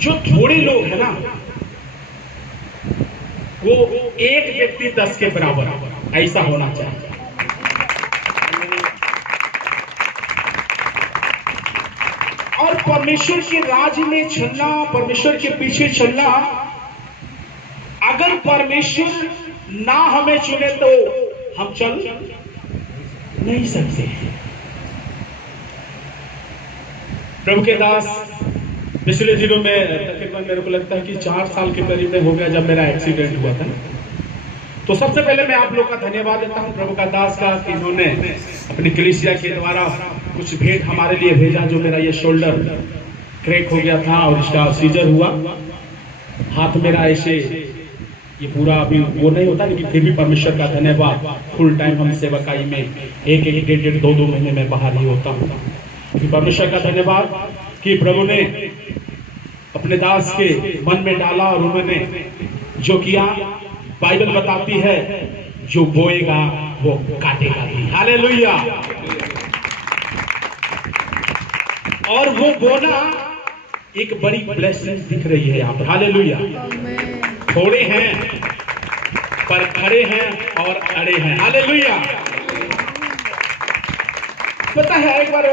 जो थोड़े लोग हैं ना, वो एक व्यक्ति 10 के बराबर, ऐसा होना चाहिए। और परमेश्वर के राज्य में चलना, परमेश्वर के पीछे चलना, अगर परमेश्वर ना हमें चुने तो हम चल नहीं सकते। प्रभु के दास पिछले दिनों में तकरीबन मेरे को लगता है कि 4 साल के करीब में हो गया जब मेरा एक्सीडेंट हुआ था। तो सबसे पहले मैं आप लोग का धन्यवाद देता हूं प्रभु का दास का कि इन्होंने अपनी कलीसिया के द्वारा कुछ भेंट हमारे लिए भेजा। जो मेरा ये शोल्डर क्रैक हो गया था और इसका सीजर हुआ, हाथ मेरा ऐसे ये पूरा अभी वो नहीं होता, लेकिन फिर भी परमेश्वर का धन्यवाद। फुल टाइम हम सेवकाई में 1-1, 1.5, 2-2 महीने में बाहर ही होता हूँ। परमेश्वर का धन्यवाद कि प्रभु ने अपने दास के मन में डाला और उन्होंने जो किया। बाइबल बताती है जो बोएगा वो काटेगा भी। हालेलुया। और वो बोना एक बड़ी ब्लेसिंग दिख रही है यहाँ पर। हालेलुया। थोड़े हैं पर खड़े हैं और अड़े हैं। हालेलुया। पता है एक बार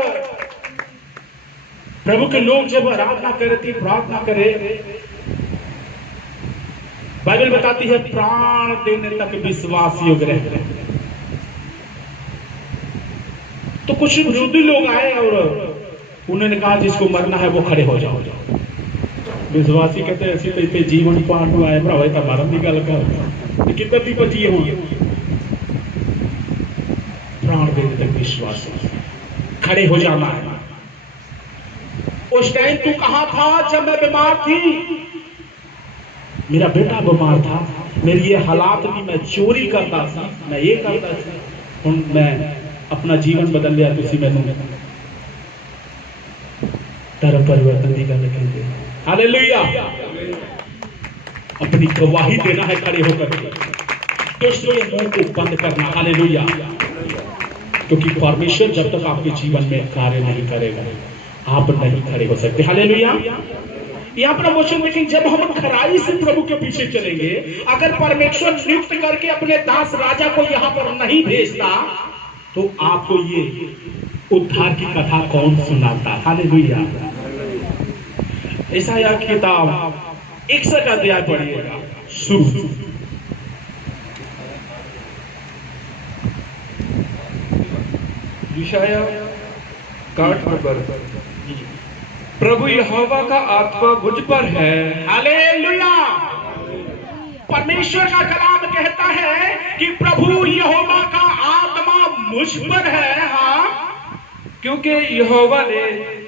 प्रभु के लोग जब आराधना करे थी, प्रार्थना करे, बाइबल बताती है प्राण देने तक विश्वास योग्य रहते। तो कुछ विरोधी लोग आए और उन्होंने कहा जिसको मरना है वो खड़े हो जाओ। विश्वासी कहते हैं ऐसी तो जीवन पाठ हुआ है भाई का मरण निकल कर कितनी बची हो। प्राण देने तक विश्वास, खड़े हो जाना है। उस टाइम तू कहां था जब मैं बीमार थी? मेरा बेटा बीमार था, मेरी ये हालात भी, मैं चोरी करता था, मैं ये करता था, मैं अपना जीवन बदल लिया। तुसी मैंने तेरा परिवर्तन निकालने के लिए हालेलुया अपनी गवाही देना है खड़े होकर के। दोस्तों ये मुंह को बंद करना। हालेलुया। क्योंकि परमेश्वर जब तक आपके जीवन में कार्य नहीं करेगा आप नहीं खड़े हो सकते। हालेलुया। यहाँ पर वचन देखें, जब हम खराई से प्रभु के पीछे चलेंगे, अगर परमेश्वर नियुक्त करके अपने दास राजा को यहाँ पर नहीं भेजता तो आपको ये उद्धार की कथा कौन सुनाता? हालेलुया। यशायाह की किताब 61 अध्याय पढ़िएगा शुरू। यशायाह 61 प्रभु यहोवा का आत्मा मुझ पर है। हालेलुया। परमेश्वर का कलाम कहता है कि प्रभु यहोवा का आत्मा मुझ पर है। हाँ, क्योंकि यहोवा ने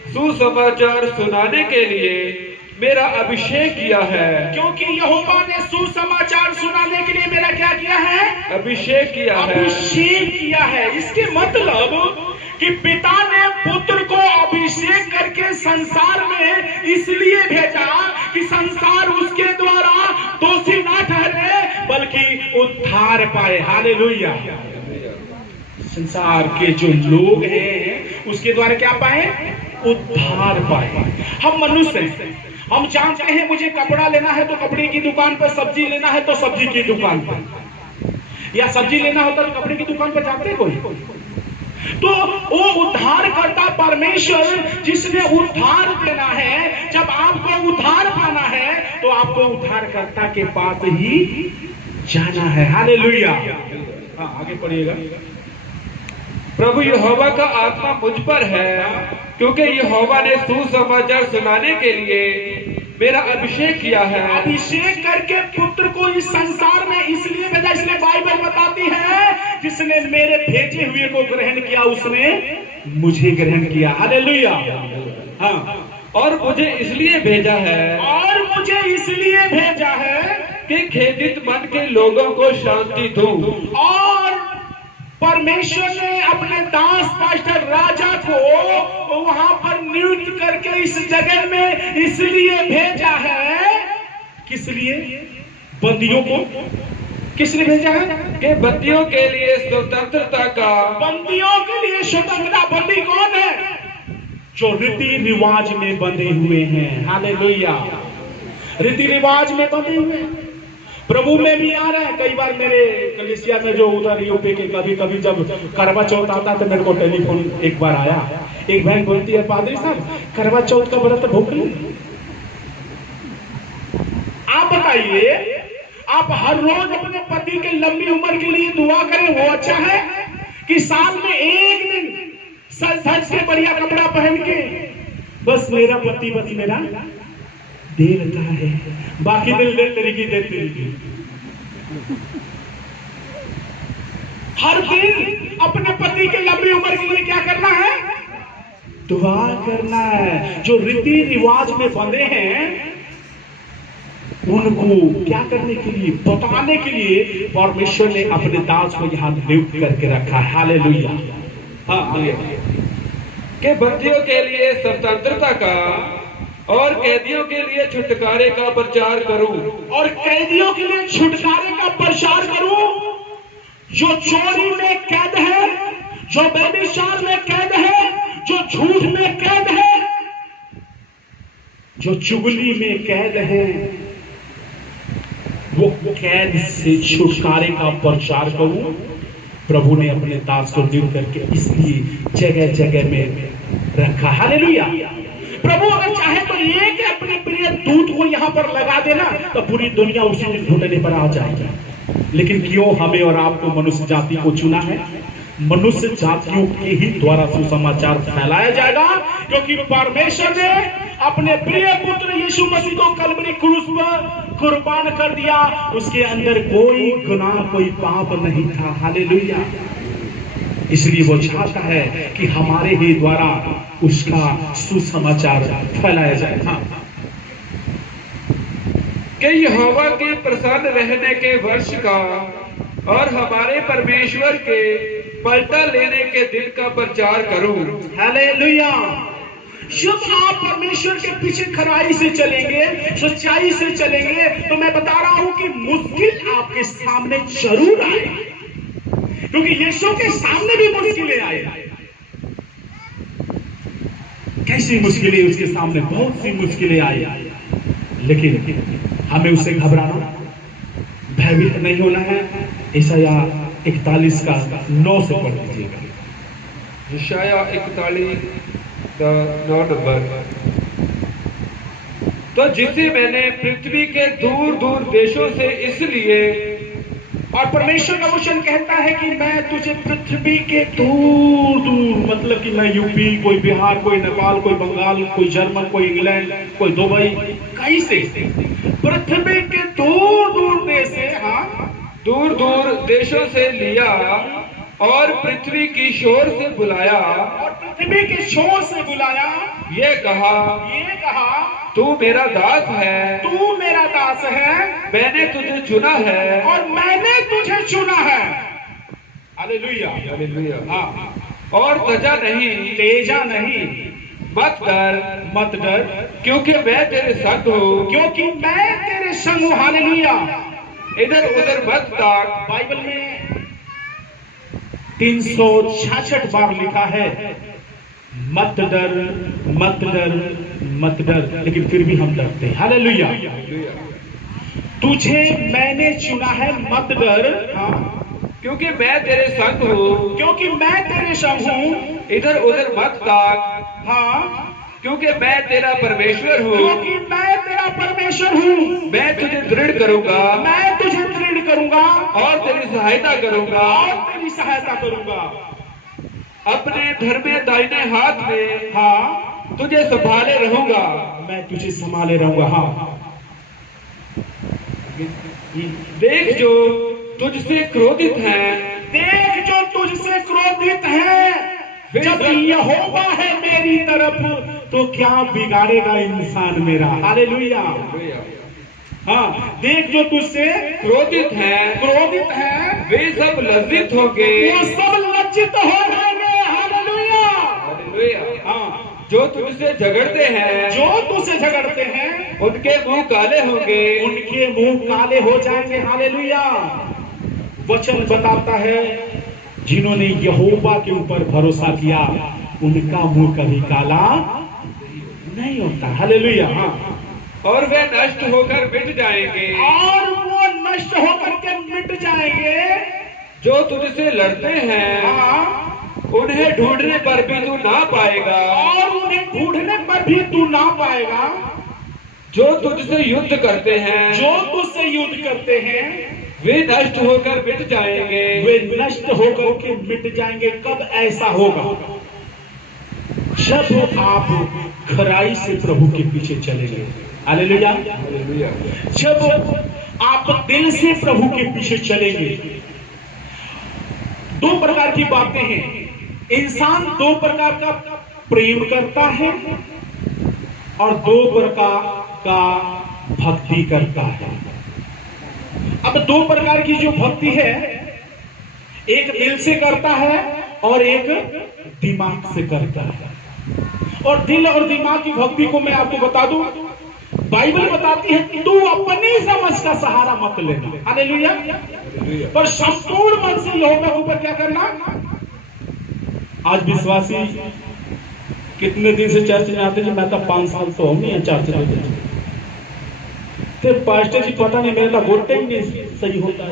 सुसमाचार सुनाने के लिए मेरा अभिषेक किया है। क्योंकि यहोवा ने सुसमाचार सुनाने के लिए मेरा क्या किया है? अभिषेक किया है। अभिषेक किया है। इसके मतलब कि पिता ने पुत्र को अभिषेक करके संसार में इसलिए भेजा कि संसार उसके द्वारा दोषी ना ठहरे बल्कि उद्धार पाए। हालेलुया। संसार के जो लोग हैं उसके द्वारा क्या पाए? उद्धार पाए। हम मनुष्य हैं, हम जानते हैं मुझे कपड़ा लेना है तो कपड़े की दुकान पर, सब्जी लेना है तो सब्जी की दुकान पर, या सब्जी लेना होता तो कपड़े की दुकान पर जाते कोई। तो वो उद्धार करता परमेश्वर जिसने उद्धार देना है। जब आपको उद्धार पाना है तो आपको उद्धारकर्ता के पास ही जाना है। हालेलुया। हाँ, आगे पढ़िएगा। प्रभु यहोवा का आत्मा मुझ पर है क्योंकि यहोवा ने सुसमाचार सुनाने के लिए मेरा अभिषेक किया है। अभिषेक करके पुत्र को इस संसार में इसलिए भेजा, इसलिए बाइबल बताती है जिसने मेरे भेजे हुए को ग्रहण किया उसने मुझे ग्रहण किया। हालेलुया। हाँ, और मुझे इसलिए भेजा है, और मुझे इसलिए भेजा है कि खेदित मन के लोगों को शांति दूं। और परमेश्वर ने अपने दास पास्टर राजा को वहां पर नियुक्त करके इस जगह में इसलिए भेजा है। किस लिए? बंदियों को किस लिए भेजा है? कि बंदियों के लिए स्वतंत्रता का। बंदियों के लिए स्वतंत्रता। बंदी कौन है? जो रीति रिवाज में बंधे हुए हैं। हालेलुया। रीति रिवाज में बंधे हुए हैं, प्रभु में भी आ रहा है। कई बार मेरे कलीसिया में जो उधर यूपी के कभी कभी जब करवा चौथ आता तो मेरे को टेलीफोन एक बार आया, एक बहन बोलती है, पादरी साहब करवा चौथ का व्रत भूख लूं। आप बताइए, आप हर रोज अपने पति के लंबी उम्र के लिए दुआ करें, वो अच्छा है कि साल में एक दिन सज से बढ़िया कपड़ा पहन के बस मेरा पति बस मेरा दे रहा है, बाकी दिल दे तेरी दे तेरी। हर दिन अपने पति के लंबी उम्र के लिए क्या करना है? दुआ करना है। जो रीति रिवाज में बंधे हैं उनको क्या करने के लिए, बताने के लिए परमेश्वर ने अपने दास को यहां नियुक्त करके रखा है। हालेलुया। हाँ, के बंदियों के लिए स्वतंत्रता का और कैदियों के लिए छुटकारे का प्रचार करूं, और कैदियों के लिए छुटकारे का प्रचार करूं। जो चोरी में कैद है, जो व्यभिचार में कैद है, जो झूठ में कैद है, जो चुगली में कैद है, वो कैद से छुटकारे का प्रचार करूं। प्रभु ने अपने दास को नियुक्त करके इसलिए जगह जगह में रखा। हालेलुया। प्रभु अगर चाहे तो एक अपने प्रिय दूत को यहाँ पर लगा देना तो पूरी दुनिया उसी में घुटने पर आ जाएगी। लेकिन क्यों हमें और आपको मनुष्य जाति को चुना है? मनुष्य जातियों के ही द्वारा सुसमाचार फैलाया जाएगा, क्योंकि परमेश्वर ने अपने प्रिय पुत्र यीशु मसीह को कलवरी क्रूस पर कुर्बान कर दिया। उसके अंदर कोई गुनाह, कोई पाप नहीं था। हालेलुया। इसलिए वो चाहता है कि हमारे ही द्वारा उसका सुसमाचार फैलाया जाए। हाँ। कि यहोवा के प्रसन्न रहने के वर्ष का और हमारे परमेश्वर के पलटा लेने के दिन का प्रचार करूं। हालेलुया। जब आप परमेश्वर के पीछे खराई से चलेंगे, सच्चाई से चलेंगे, तो मैं बता रहा हूं कि मुश्किल आपके सामने जरूर आएगी, क्योंकि यीशु के सामने भी मुश्किलें आई। कैसी मुश्किलें उसके सामने? बहुत सी मुश्किलें आई, लेकिन हमें उससे घबराना, भयभीत नहीं होना है। यशाया 41 का 9 से पढ़ लीजिएगा। यशाया 41 का 9 नंबर। तो जिसे मैंने पृथ्वी के दूर दूर देशों से इसलिए, और परमेश्वर का वचन कहता है कि मैं तुझे पृथ्वी के दूर दूर, मतलब कि मैं यूपी, कोई बिहार, कोई नेपाल, कोई बंगाल, कोई जर्मन, कोई इंग्लैंड, कोई दुबई, कहीं से पृथ्वी के दूर दूर देश से, हाँ, दूर दूर देशों से लिया और पृथ्वी की शोर से बुलाया, और पृथ्वी के शोर से बुलाया। ये कहा तू मेरा दास है, तू मेरा दास है, मैंने तुझे चुना है, और मैंने तुझे चुना है। हालेलुया। हालेलुया। हाँ। और तजा नहीं, तेजा नहीं, मत डर, मत डर, क्योंकि मैं तेरे संग हूँ, क्योंकि मैं तेरे संग हूँ। हालेलुया। इधर उधर मत ताक। बाइबल में 366 बार लिखा है मत डर, मत डर, मत डर, लेकिन फिर भी हम डरते हैं। हालेलुया। तुझे मैंने चुना है, मत डर। हाँ। क्योंकि मैं तेरे संग हूँ, क्योंकि मैं तेरे संग हूँ। इधर उधर मत ताक। हाँ। क्योंकि मैं तेरा परमेश्वर हूँ, क्योंकि मैं तेरा परमेश्वर हूँ। मैं तुझे दृढ़ करूंगा, मैं तुझे दृढ़ करूंगा, और तेरी सहायता करूंगा, और तेरी सहायता करूंगा। अपने धर्मे दाहिने हाथ में, हाँ, तुझे संभाले रहूंगा। मैं तुझे संभाले रहूंगा। हाँ। देख जो तुझसे क्रोधित है, देख जो तुझसे क्रोधित है। जब यहोवा है मेरी तरफ तो क्या बिगाड़ेगा इंसान मेरा। हालेलुया। हाँ। देख जो तुझसे क्रोधित है, वे सब लज्जित होंगे, वो सब लज्जित हो जाएंगे। हालेलुया। हाँ। जो तुझसे झगड़ते हैं, जो तुझसे झगड़ते हैं, उनके मुंह काले होंगे, उनके मुंह काले हो जाएंगे। हालेलुया। वचन बताता है जिन्होंने यहोवा के ऊपर भरोसा किया उनका मुंह कभी काला नहीं होता। हालेलुया। हाँ। और वे नष्ट होकर मिट जाएंगे, और वो नष्ट होकर के मिट जाएंगे। जो तुझसे लड़ते हैं हाँ, उन्हें ढूंढने पर भी तू ना पाएगा, और उन्हें ढूंढने पर भी तू ना पाएगा। जो तुझसे युद्ध करते हैं, जो तुझसे युद्ध करते हैं, वे नष्ट होकर मिट जाएंगे, वे नष्ट होकर के मिट जाएंगे। कब ऐसा होगा? जब आप खराई से प्रभु के पीछे चलेंगे। हालेलुया। हालेलुया। जब आप दिल से प्रभु के पीछे चलेंगे। दो प्रकार की बातें हैं। इंसान दो प्रकार का प्रेम करता है और दो प्रकार का भक्ति करता है। अब दो प्रकार की जो भक्ति है, एक दिल से करता है और एक दिमाग से करता है। और दिल और दिमाग की भक्ति को मैं आपको बता दूं, बाइबल बताती है कि तू अपनी समझ का सहारा मत लेना। हालेलुया। पर संपूर्ण मन से यहोवा के ऊपर क्या करना। आज विश्वासी कितने दिन से चर्च में आते हैं? मैं तो 5 साल तो हूं नहीं चर्च में। फिर पास्टर जी पता नहीं, मेरा गोटे ही नहीं सही होता है।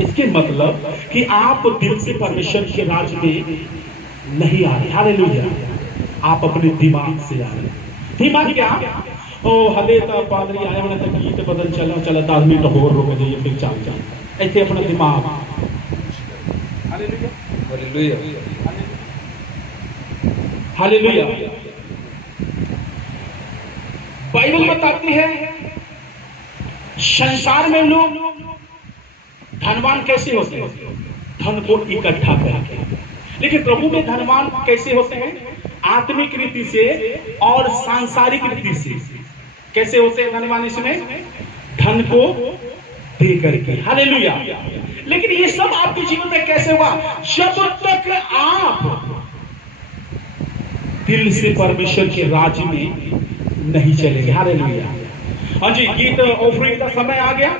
इसके मतलब कि आप दिल से परमेश्वर के राज में नहीं आ रहे। हालेलुया। आप अपने दिमाग से आ रहे। दिमाग क्या? ओ हले तो पादरी आया होने तक गीत बदल चला 10 मिनट और रुक जाइए फिर चल ऐसे अपना दिमाग। हालेलुया। हालेलुया। बाइबल बताती है संसार में लोग धनवान कैसे होते हैं? धन को इकट्ठा करके। लेकिन प्रभु में धनवान कैसे होते हैं? आत्मिक रीति से और सांसारिक रीति से। कैसे होते हैं धनवान? इसमें धन को दे करके। हालेलुया। लेकिन ये सब आपके जीवन में कैसे हुआ? जब तक आप दिल से परमेश्वर के राज्य में नहीं चलेंगे। हालेलुया। हाँ जी, गीत ऑफरिंग का समय आ गया।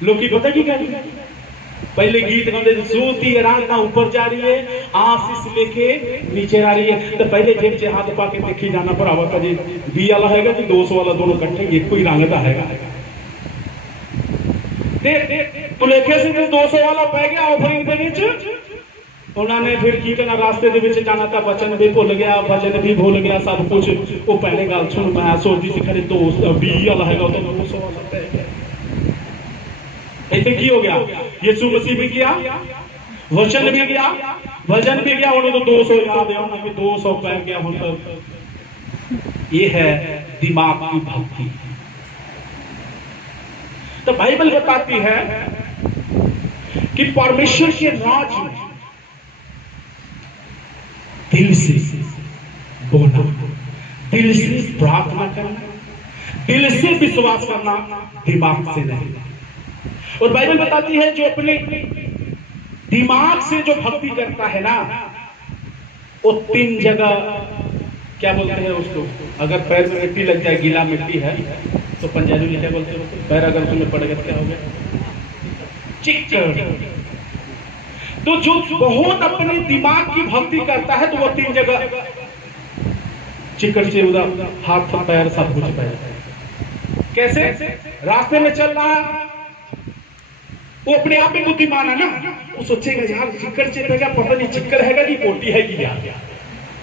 लोग की पता की क्या? पहले गीत गाते सोती रात ऊपर जा रही है, आशीष लेके नीचे आ रही है। तो पहले जेब से हाथ पा के देखी जाना पर आवता जी बी वाला हैगा कि 200 वाला दोनों इकट्ठे एक कोई रंगता हैगा। तो लेखे से 200 वाला पै गया ऑफरिंग दे विच। उन्होंने फिर की करना, रास्ते दे विच जाना था, वचन भी भूल गया, भजन भी भूल गया, सब कुछ। वो पहले गल सुन, मैं सोचती सी खरे 220 वाला हैगा तो 200 वाला पै गया। ऐसे की हो गया? यीशु मसीह भी गया, वचन भी गया, भजन भी गया, उन्हें तो 200 याद है ना कि 200 पै गया। ये है दिमाग की भक्ति। तो बाइबल बताती है कि परमेश्वर के राज में दिल से बोलना, दिल से प्रार्थना करना, दिल से विश्वास करना, दिमाग से नहीं। और बाइबल बताती है जो अपने दिमाग से जो भक्ति करता है ना, वो 3 जगह क्या बोलते हैं उसको? अगर पैर में मिट्टी लग जाए, गीला मिट्टी है तो पंजाबी में क्या बोलते हैं? पैर अगर तुम्हें पड़ गया क्या हो गया? चिक्कर। तो जो बहुत अपने दिमाग की भक्ति करता है तो वो 3 जगह चिक्कर से उधर हाथ पैर सब कुछ पैर। कैसे? रास्ते में चल रहा है, वो अपने आप में बुद्धिमान है ना, वो सोचेगा यार चिक्कर चेपेगा, पता नहीं चिक्कर हैगा कि पोटी है कि क्या।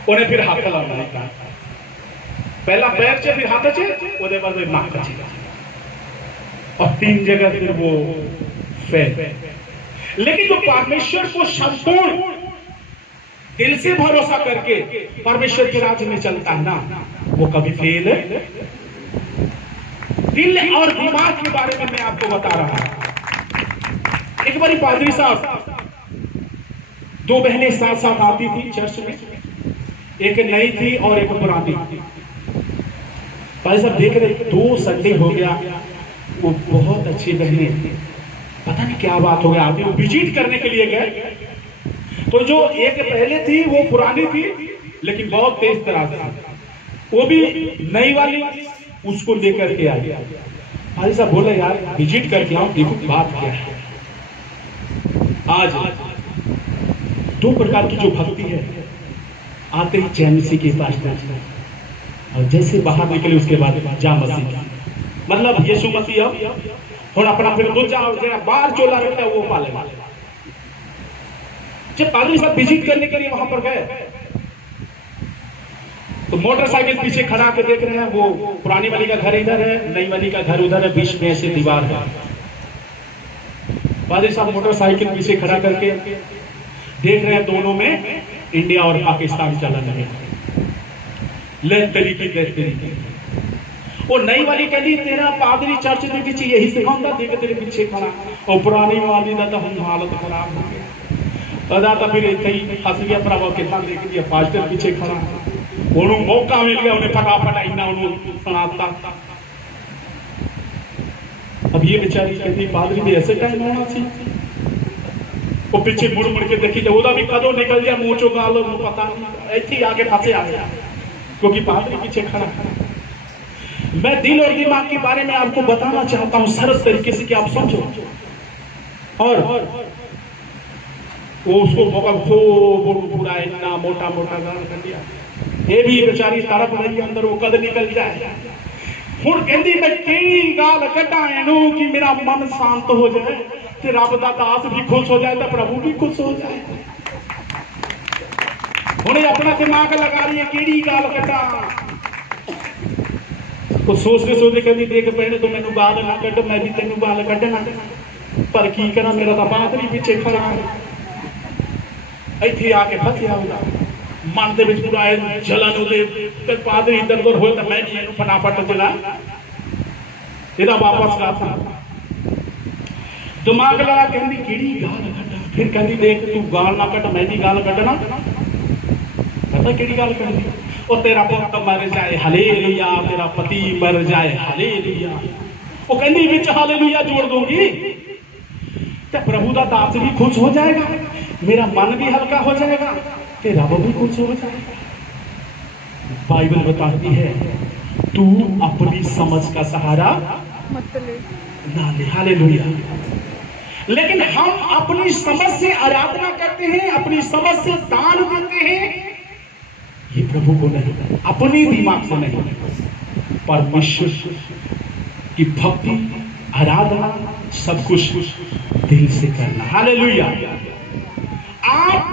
उन्हें फिर हाथ लाना है, पहला पैर से फिर हाथ से उसके बाद नाक चेगा, और 3 जगह फिर वो फेल। लेकिन जो परमेश्वर को संपूर्ण दिल से भरोसा करके परमेश्वर के राज्य में चलता है ना, वो कभी फेल। दिल और दिमाग के बारे में मैं आपको बता रहा हूं। एक बारी पादरी साहब, 2 बहनें साथ साथ आती थी चर्च में, एक नई थी और एक पुरानी। भाई साहब देख रहे 2 संडे हो गया, वो बहुत अच्छी बहनें, पता नहीं क्या बात हो गया, आदमी वो विजिट करने के लिए गए। तो जो एक पहले थी वो पुरानी थी लेकिन बहुत तेज तरह थी, वो भी नई वाली उसको लेकर के आ गया। भाई साहब बोला यार विजिट करके आओ, देखो बात क्या है। आज 2 प्रकार की जो भक्ति है, आते ही चैन सी के पास और जैसे बाहर निकले उसके बाद जा मसीह मतलब यीशु मसीह अब हुण अपना फिर दूजा जेड़ा बाहर चोला रखा है वो पाले जब पादरी साहब विजिट करने के लिए वहां पर गए तो मोटरसाइकिल पीछे खड़ा के देख रहे हैं, वो पुरानी वाली का घर इधर है, नई वाली का घर उधर है, बीच में ऐसे दीवार है। पादरी साहब मोटरसाइकिल पीछे खड़ा करके देख रहे हैं, दोनों में इंडिया और पाकिस्तान चल रहे हैं। ले तरीके वो नई वाली कहती तेरा पादरी चर्च के पीछे यही सिखाऊंगा, देख तेरे पीछे खड़ा। और पुरानी वाली का तो हम हालत खराब हो गया अदा तो फिर इतना ही फंस गया प्रभाव कितना देख दिया पास्टर पीछे खड़ा। उन्होंने मौका मिल गया, उन्हें फटाफट इन्ना उन्होंने सुनाता। अब ये बेचारी कहती पादरी ने ऐसे टाइम होना सी वो पीछे मुड़ मुड़ के देखी तो भी कदों निकल गया मुंह चो गालो पता नहीं ऐसे आगे फंसे आ गया क्योंकि पादरी पीछे खड़ा। मैं दिल और दिमाग के बारे में आपको बताना चाहता हूं सरस तरीके से कि आप समझो। और वो उसको पूरा इतना मोटा मोटा गाल कर दिया, ये भी बेचारी तड़प रही है अंदर, वो कद निकल जाए। हुण कहंदी मैं केड़ी गाल कड्डा इनू कि मेरा मन शांत हो जाए ते रब दा दास भी खुश हो जाए तो प्रभु भी खुश हो जाए। हुणे अपना दिमाग लगा रही है केड़ी गाल कड्डा। तो सोचते सोचते कहंदी देख भैणे तू मैनू गाल ना कड्ड, मैं भी तेनू गाल कड्डना, पर की करा मेरा तो पादरी पीछे खड़ा है। ਇੱਥੇ ਆ ਕੇ ਫਸਿਆ ਉਹਦਾ ਮਨ ਦੇ ਵਿੱਚ ਪੂਰਾ ਜਲਨ ਉਹਦੇ ਤੇ ਪਾਦਰੀ ਇੱਧਰ ਉੱਧਰ ਹੋਏ ਤਾਂ ਮੈਂ ਵੀ ਇਹਨੂੰ ਫਟਾਫਟ ਜਿਹੜਾ ਇਹਦਾ ਵਾਪਸ ਕਰਤਾ। ਦਿਮਾਗ ਲਗਾ ਕਹਿੰਦੀ ਕਿਹੜੀ ਗਾਲ ਕੱਢਾਂ, ਫਿਰ ਕਹਿੰਦੀ ਦੇਖ ਤੂੰ ਗਾਲ ਨਾ ਕੱਢ ਮੈਂ ਵੀ ਗਾਲ ਕੱਢਣਾ। ਪਤਾ ਕਿਹੜੀ ਗੱਲ ਕਹਿੰਦੀ ਉਹ ਤੇਰਾ ਪੁੱਤ ਮਰ ਜਾਏ ਹਾਲੇਲੂਇਆ, ਤੇਰਾ ਪਤੀ ਮਰ ਜਾਏ ਹਾਲੇਲੂਇਆ। ਉਹ ਕਹਿੰਦੀ ਵਿੱਚ ਹਾਲੇਲੂਇਆ ਜੋੜ ਦੂੰਗੀ तो प्रभु का दास भी खुश हो जाएगा, मेरा मन भी हल्का हो जाएगा, ते रब भी खुश हो जाएगा। बाइबल बताती है तू अपनी समझ का सहारा मत ले ना ले। हालेलुया। लेकिन हम अपनी समझ से आराधना करते हैं, अपनी समझ से दान देते हैं, ये प्रभु को नहीं, अपने दिमाग से नहीं, परमेश्वर की भक्ति आराधना सब कुछ दिल से करना। हालेलुया। आप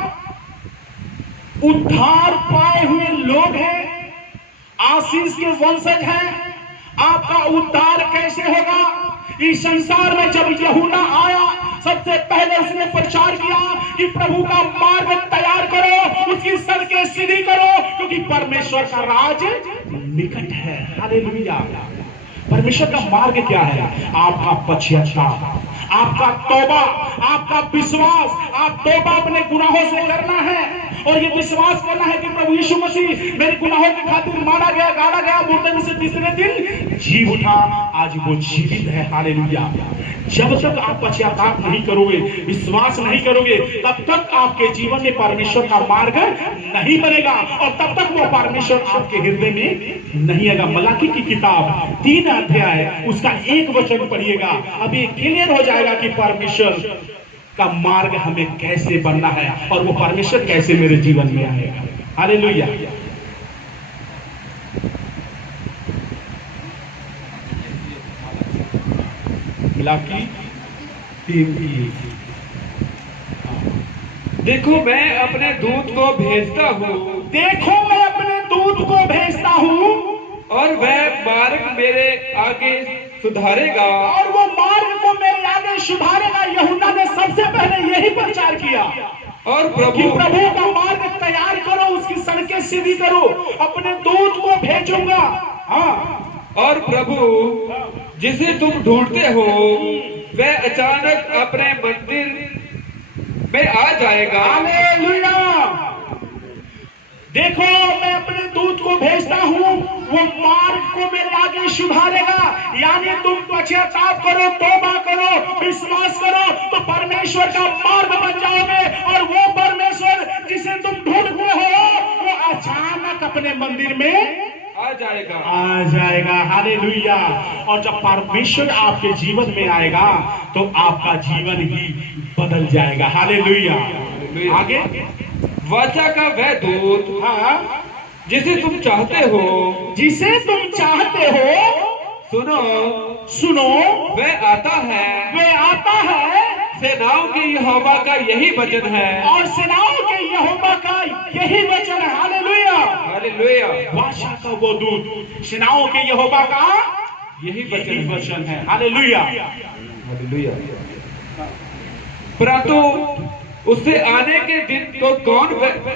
उद्धार पाए हुए लोग हैं, आशीष के वंशज हैं। आपका उद्धार कैसे होगा? इस संसार में जब यूहन्ना आया सबसे पहले उसने प्रचार किया कि प्रभु का मार्ग तैयार करो, उसकी सड़कें सीधी करो, क्योंकि परमेश्वर का राज निकट है। हालेलुया। परमेश्वर का मार्ग क्या है? आपका पश्चाताप, आपका तौबा, आपका विश्वास। आप तौबा अपने गुनाहों से करना है और ये विश्वास करना है कि प्रभु यीशु मसीह मेरे गुनाहों के खातिर मारा गया, गाड़ा गया, मुर्दे में से तीसरे दिन जी उठा, आज वो जीवित है। हालेलुया। जब तक आप पश्चाताप नहीं करोगे, विश्वास नहीं करोगे, तब तक आपके जीवन में परमेश्वर का मार्ग नहीं बनेगा और तब तक वो परमेश्वर आपके हृदय में नहीं आएगा। मलाकी की किताब 3 अध्याय उसका 1 वचन पढ़िएगा, अभी क्लियर हो जाएगा कि परमेश्वर का मार्ग हमें कैसे बनना है और वो परमेश्वर कैसे मेरे जीवन में आएगा। हालेलुया। मलाकी 3:1। देखो मैं अपने दूत को भेजता हूँ, देखो मैं अपने दूत को भेजता हूँ और वह मार्ग मेरे आगे सुधारेगा, और वो मार्ग को मेरे आगे सुधारेगा। यूहन्ना ने सबसे पहले यही प्रचार किया और कि प्रभु का मार्ग तैयार करो, उसकी सड़कें सीधी करो, अपने दूत को भेजूंगा। हाँ, और प्रभु जिसे तुम ढूंढते हो वह अचानक अपने मंदिर में आ जाएगा। हालेलुया। देखो मैं अपने दूत को भेजता हूँ, वो मार्ग को मेरे आगे सुधारेगा। यानी तुम पश्चाताप करो, तौबा करो, विश्वास करो तो परमेश्वर का मार्ग बन जाओगे और वो परमेश्वर जिसे तुम ढूंढते हो वो अचानक अपने मंदिर में आ जाएगा। हालेलुया। और जब परमेश्वर आपके जीवन में आएगा तो आपका जीवन ही बदल जाएगा। हालेलुया। आगे वाचा का वह दूत हाँ जिसे तुम चाहते हो, जिसे तुम चाहते हो, सुनो सुनो, वह आता है, वह आता है, सेनाओं की यहोवा का यही वचन है, और सेनाओं के यहोवा का यही वचन है। हालेलुया। हालेलुया। बादशाह का वो दूत, सेनाओं के यहोवा का यही यही वचन है। हालेलुया। हालेलुया। परंतु उससे आने के दिन को कौन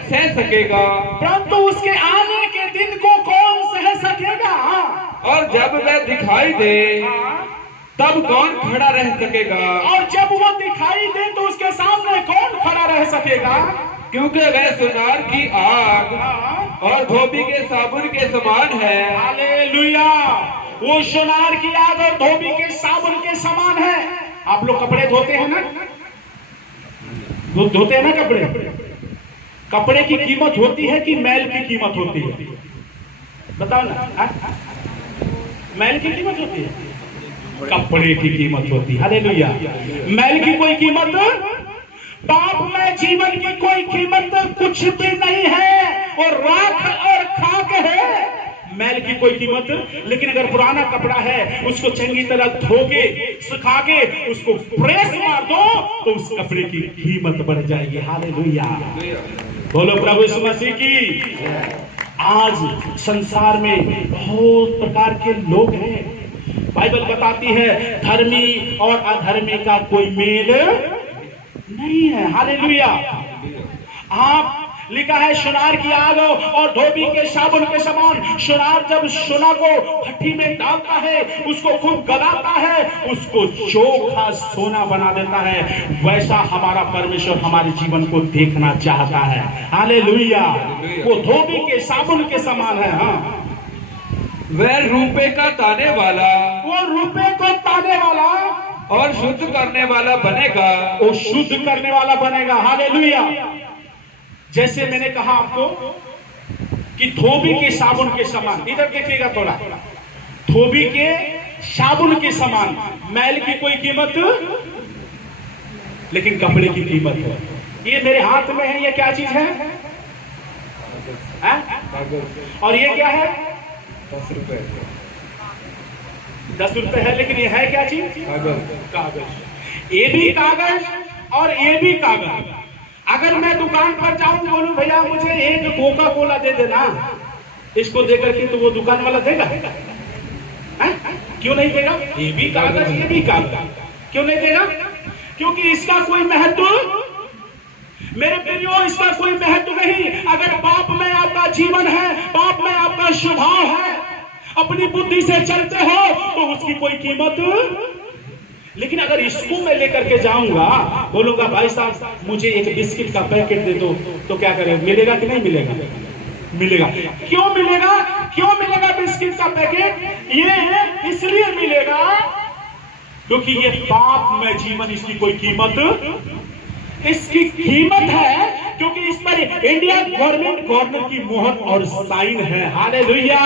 सह सकेगा, परंतु उसके आने के दिन को कौन सह सकेगा, और जब वह दिखाई दे तब कौन खड़ा रह सकेगा, और जब वो दिखाई दे तो उसके सामने कौन खड़ा रह सकेगा, क्योंकि वह सुनार की आग और धोबी के साबुन के समान है। हालेलुया। वो सोनार की आग और धोबी के साबुन के समान है। आप लोग कपड़े धोते हैं ना, धोते हैं ना कपड़े। कपड़े की कीमत होती है कि मैल की कीमत होती है? बताओ ना। मैल की कीमत होती है, कपड़े की कीमत होती है। हालेलुया। मैल की कोई कीमत, पाप में जीवन की कोई कीमत कुछ भी नहीं है, और राख और खाक है। मैल की कोई कीमत, लेकिन अगर पुराना कपड़ा है उसको चंगी तरह धोके सुखा के उसको प्रेस मार दो तो उस कपड़े की कीमत बढ़ जाएगी। हालेलुया। बोलो प्रभु यीशु मसीह की। आज संसार में बहुत प्रकार के लोग हैं। बाइबल बताती है धर्मी और अधर्मी का कोई मेल नहीं है। हालेलुया। आप लिखा है सुनार की आग और धोबी के साबुन के समान। सुनार जब सोना को भट्टी में डालता है, उसको खूब गलाता है, उसको चोखा सोना बना देता है। वैसा हमारा परमेश्वर हमारे जीवन को देखना चाहता है। हालेलुया। वो धोबी के साबुन के समान है। हाँ, वह रुपए का ताने वाला, वो रुपए को ताने वाला और शुद्ध करने वाला बनेगा, वो शुद्ध करने वाला बनेगा। हालेलुया। जैसे मैंने कहा आपको कि धोबी के साबुन के समान, इधर देखिएगा थोड़ा, धोबी के साबुन के समान। मैल की कोई कीमत, लेकिन कपड़े की कीमत है। ये मेरे हाथ में है, ये क्या चीज है? और ये क्या है? 10 रुपए। 10 रुपए है, लेकिन ये है क्या चीज? कागज। ये भी कागज और ये भी कागज। अगर मैं दुकान पर जाऊं, बोलूं भैया मुझे एक कोका कोला दे देना, इसको देकर के तो वो दुकान वाला देगा? क्यों नहीं देगा? ये भी कागज, ये भी कागज। क्यों नहीं देगा? क्योंकि इसका कोई महत्व, मेरे प्रियो, इसका कोई महत्व नहीं। अगर पाप में आपका जीवन है, पाप में आपका स्वभाव है, अपनी बुद्धि से चलते हो, तो उसकी कोई कीमत। लेकिन अगर इसको मैं लेकर के जाऊंगा, बोलूंगा भाई साहब मुझे एक बिस्किट का पैकेट दे दो, तो क्या करें? मिलेगा कि नहीं मिलेगा? मिलेगा। क्यों मिलेगा? क्यों मिलेगा बिस्किट का पैकेट? ये इसलिए मिलेगा क्योंकि ये पाप में जीवन, इसकी कोई कीमत, इसकी कीमत है क्योंकि इस पर इंडिया गवर्नमेंट की मोहर और साइन है। हालेलुया।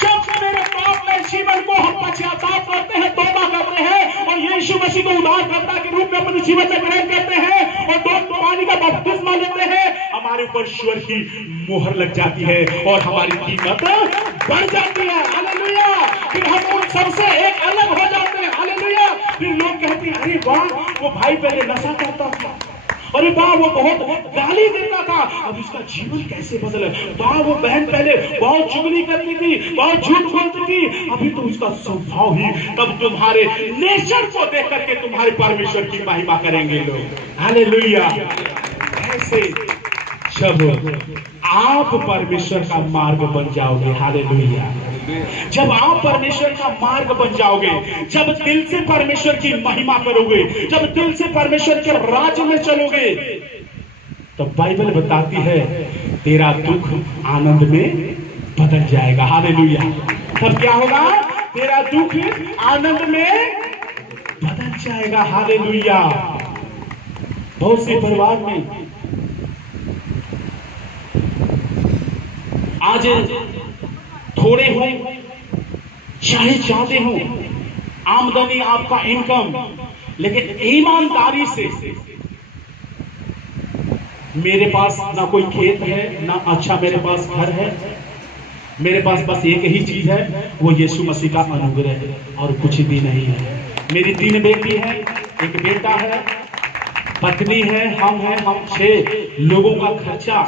जब मेरे पाप में जीवन को हम पश्चाताप करते हैं, तौबा करते हैं और यीशु मसीह को उद्धारकर्ता के रूप में अपने जीवन में ग्रहण करते हैं और दो पानी का बपतिस्मा लेते हैं, हमारे ऊपर ईश्वर की मोहर लग जाती है और हमारी कीमत बढ़ जाती है। हालेलुया। फिर हम उन सबसे एक अलग हो जाते हैं। हालेलुया। फिर लोग कहते हैं अरे वाह, वो भाई पहले नशा करता था, अरे वाह वो बहुत गाली देता था, अब उसका जीवन कैसे बदला। वाह वो बहन पहले बहुत चुगली करती थी, बहुत झूठ बोलती थी, अभी तो उसका स्वभाव ही। तब तुम्हारे नेचर को देख करके तुम्हारे परमेश्वर की महिमा करेंगे लोग। हालेलुया। ऐसे जब आप परमेश्वर का मार्ग बन जाओगे, हालेलुया, जब आप परमेश्वर का मार्ग बन जाओगे, जब दिल से परमेश्वर की महिमा करोगे, जब दिल से परमेश्वर के राज्य में चलोगे, तो बाइबल बताती है तेरा दुख आनंद में बदल जाएगा। हालेलुया। तब क्या होगा? तेरा दुख आनंद में बदल जाएगा। हालेलुया। बहुत से परिवार में आज थोड़े हो चाहे ज्यादा हो आमदनी, आपका इनकम, लेकिन ईमानदारी से मेरे पास ना कोई खेत है, ना अच्छा मेरे पास घर है। मेरे पास बस एक ही चीज है, वो यीशु मसीह का अनुग्रह है और कुछ भी नहीं है। मेरी 3 बेटी है, एक बेटा है, पत्नी है, हम 6 लोगों का खर्चा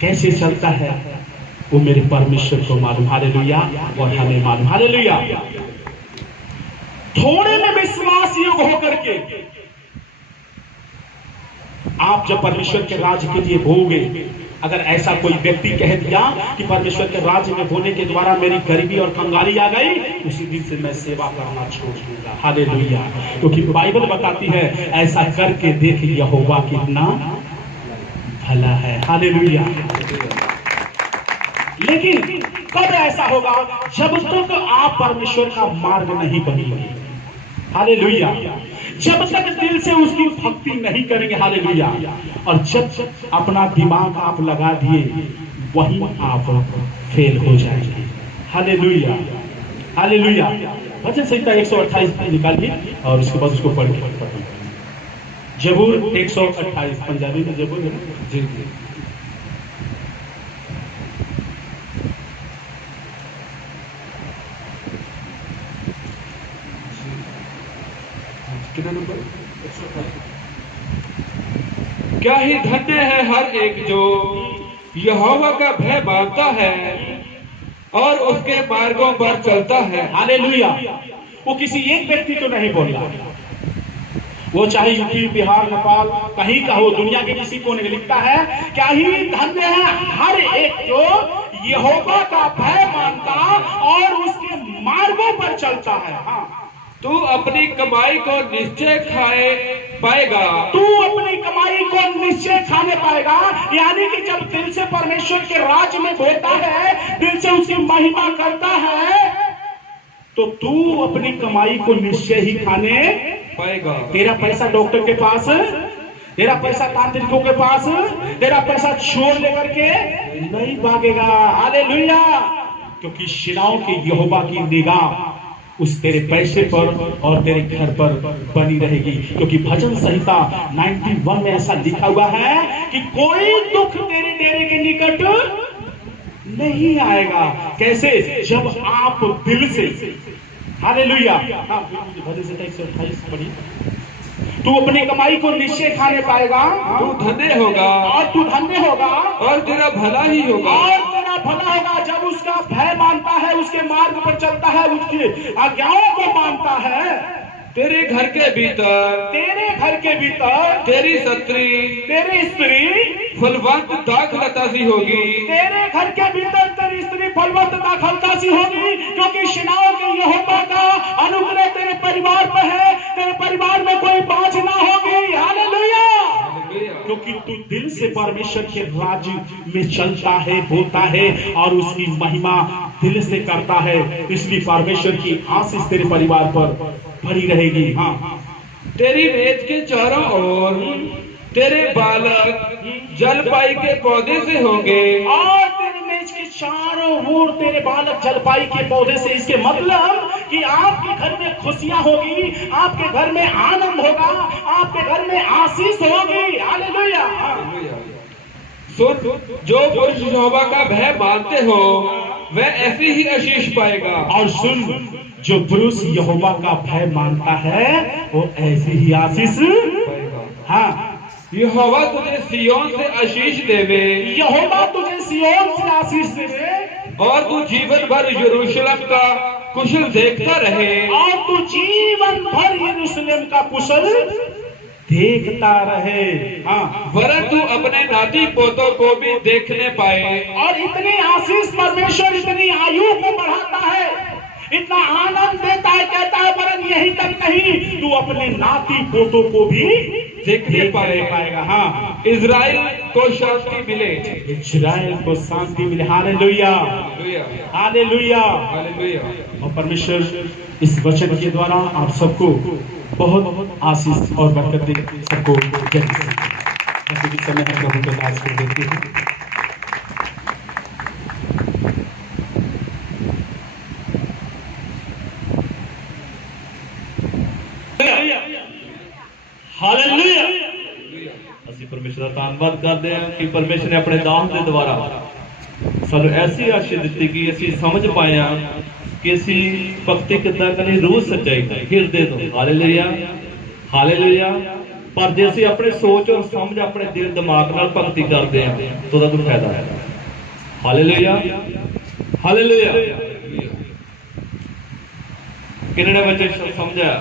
कैसे चलता है वो मेरे परमेश्वर को मालूम। हालेलुया। और हमें मालूम। हालेलुया। थोड़े में विश्वास योग होकर के आप जब परमेश्वर के राज्य के लिए बोगे, अगर ऐसा कोई व्यक्ति कह दिया कि परमेश्वर के राज्य में होने के द्वारा मेरी गरीबी और कंगाली आ गई, उसी दिन से मैं सेवा करना छोड़ दूंगा। हालेलुया। क्योंकि बाइबल बताती है ऐसा करके देख यहोवा कितना भला है। हालेलुया। लेकिन कब ऐसा होगा? जब तक आप परमेश्वर का मार्ग नहीं बनेंगे। हालेलुया। जब तक दिल से उसकी भक्ति नहीं करेंगे। हालेलुया। और जब अपना दिमाग आप लगा दिए, वहीं आप फेल हो जाएंगे। हालेलुया। हालेलुया। भजन संहिता 128 निकालिए और उसके बाद उसको पढ़िए। जबूर 128 पंजाबी में जबूर है जी। कितना नंबर? 128। क्या ही धन्य है हर एक जो यहोवा का भय मानता है और उसके मार्गों पर चलता है। हालेलुया। वो किसी एक व्यक्ति को नहीं बोल रहा, वो चाहे यूपी, बिहार, नेपाल कहीं का हो, दुनिया के किसी कोने में। लिखता है क्या ही धन्य है हर एक जो यहोवा का भय मानता और उसके मार्गों पर चलता है। हाँ, तू अपनी कमाई को निश्चय खाए पाएगा। तू अपनी कमाई को निश्चय खाने पाएगा। यानी कि जब दिल से परमेश्वर के राज्य में बोलता है, दिल से उसकी महिमा करता है, तो तू अपनी कमाई को निश्चय ही खाने पाएगा। तेरा पैसा डॉक्टर के पास, तेरा पैसा तांत्रिकों के पास, तेरा पैसा छोड़ लेकर के नहीं भागेगा। हालेलुया। क्योंकि सेनाओं के यहोवा की निगाह उस तेरे पैसे पर और तेरे घर पर बनी रहेगी। क्योंकि भजन संहिता 91 में ऐसा लिखा हुआ है कि कोई दुख तेरे डेरे के निकट नहीं आएगा। कैसे? जब आप दिल से। हालेलुया। भजन संहिता 128 पढ़ी। तू अपनी कमाई को निश्चय खाने पाएगा, तू धन्य होगा और तू धन्य होगा और तेरा भला ही होगा। और तेरा भला होगा जब उसका भय मानता है, उसके मार्ग पर चलता है, उसकी आज्ञाओं को मानता है। तेरे घर के भीतर, तेरे घर के भीतर तेरी स्त्री, तेरी स्त्री फलवंत दाखलता सी होगी। तेरे घर के भीतर तेरी स्त्री फलवंत दाखलता सी होगी। क्योंकि सेनाओं के यहोवा का अनुग्रह तेरे परिवार पर है। तेरे परिवार में कोई बाँझ ना होगी। हालेलुया। क्योंकि तू दिल से परमेश्वर के राज्य में चलता है, बोलता है और उसकी महिमा दिल से करता है। इसलिए परमेश्वर की आशीष तेरे परिवार पर भरी रहेगी। हाँ, तेरी मेज के चारों ओर तेरे बालक जलपाई के पौधे से होंगे और तेरे मेज के चारों ओर तेरे बालक जलपाई के पौधे से। इसके मतलब कि आपके घर में खुशियां होगी, आपके घर में आनंद होगा, आपके घर में आशीष होगी। हालेलुया। सुन, जो पुरुष यहोवा का भय मानते हो वह ऐसी ही आशीष पाएगा। और सुन, जो पुरुष यहोवा का भय मानता है वो ऐसी ही आशीष पाएगा। हाँ, यहोवा तुझे सिय्योन से आशीष देवे, यहोवा तुझे सिय्योन से आशीष देवे और तू जीवन भर यरूशलेम का कुशल देखता रहे। और तू जीवन भर यरूशलेम का कुशल देखता रहे। हाँ, वरन तू अपने नाती पोतों को भी देखने पाए। और इतनी आशीष परमेश्वर इतनी आयु को बढ़ाता है, इतना आनंद देता है। कहता है वरन यही तक नहीं, तू अपने नाती पोतों को भी देखने पाएगा। हाँ, इज़राइल को शांति मिले, इज़राइल को शांति मिले। हालेलुया। हालेलुया। हालेलुया। और परमेश्वर इस वचन के द्वारा आप सबको बहुत आशीष और बरकत दे। सबको जय मसीह। समय हम प्रभु के दास को देते हैं। हालेलुया। ਅਸੀਂ ਪਰਮੇਸ਼ਰ ਧੰਨਵਾਦ ਕਰਦੇ ਹਾਂ ਕਿ ਪਰਮੇਸ਼ਰ ਨੇ ਆਪਣੇ ਦਾਸ ਦੇ ਦੁਆਰਾ ਸਾਨੂੰ ਐਸੀ ਆਸ਼ੀਸ਼ ਦਿੱਤੀ ਕਿ ਅਸੀਂ ਸਮਝ ਪਾਏ ਹਾਂ ਕਿ ਅਸੀਂ ਭਗਤੀ ਕਿੱਦਾਂ ਕਰਨੀ, ਰੂਹ ਸੱਚਾਈ ਤੋਂ, ਹਿਰਦੇ ਤੋਂ। Hallelujah, hallelujah. ਪਰ ਜੇ ਅਸੀਂ ਆਪਣੇ ਸੋਚ ਔਰ ਸਮਝ, ਆਪਣੇ ਦਿਲ ਦਿਮਾਗ ਨਾਲ ਭਗਤੀ ਕਰਦੇ ਹਾਂ ਤਾਂ ਉਹਦਾ ਕੋਈ ਫਾਇਦਾ ਹੈ। Hallelujah, hallelujah. ਕਿੰਨੇ ਬੱਚੇ ਸਮਝਿਆ?